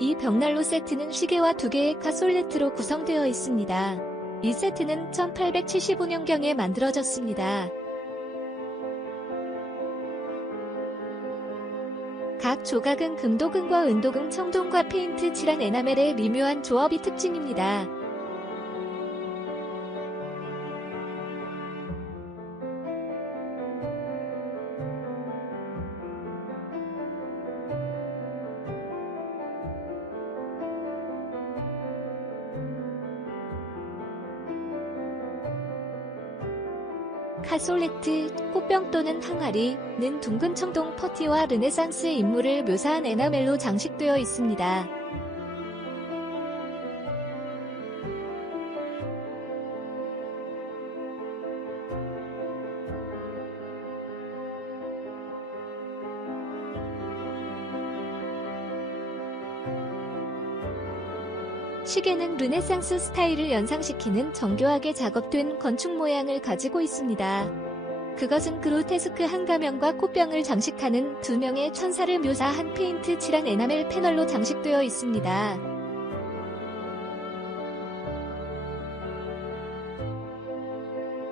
이 벽난로 세트는 시계와 2개의 카솔레트로 구성되어 있습니다. 이 세트는 1875년경에 만들어졌습니다. 각 조각은 금도금과 은도금, 청동과 페인트 칠한 에나멜의 미묘한 조합이 특징입니다. 카솔레트, 꽃병 또는 항아리는 둥근 청동 퍼티와 르네상스 인물을 묘사한 에나멜로 장식되어 있습니다. 시계는 르네상스 스타일을 연상시키는 정교하게 작업된 건축 모양을 가지고 있습니다. 그것은 그로테스크한 가면과 꽃병을 장식하는 2명의 천사를 묘사한 페인트 칠한 에나멜 패널로 장식되어 있습니다.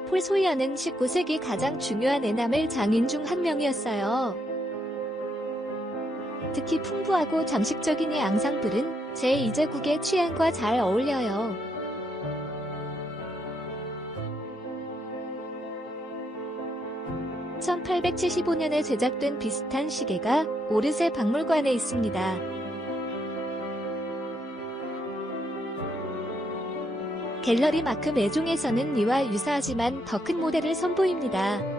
폴 소이어는 19세기 가장 중요한 에나멜 장인 중 한 명이었어요. 특히 풍부하고 장식적인 이 앙상블은 제2제국의 취향과 잘 어울려요. (1875년에) 제작된 비슷한 시계가 오르세 박물관에 있습니다. 갤러리 마크 매종에서는 이와 유사하지만 더 큰 모델을 선보입니다.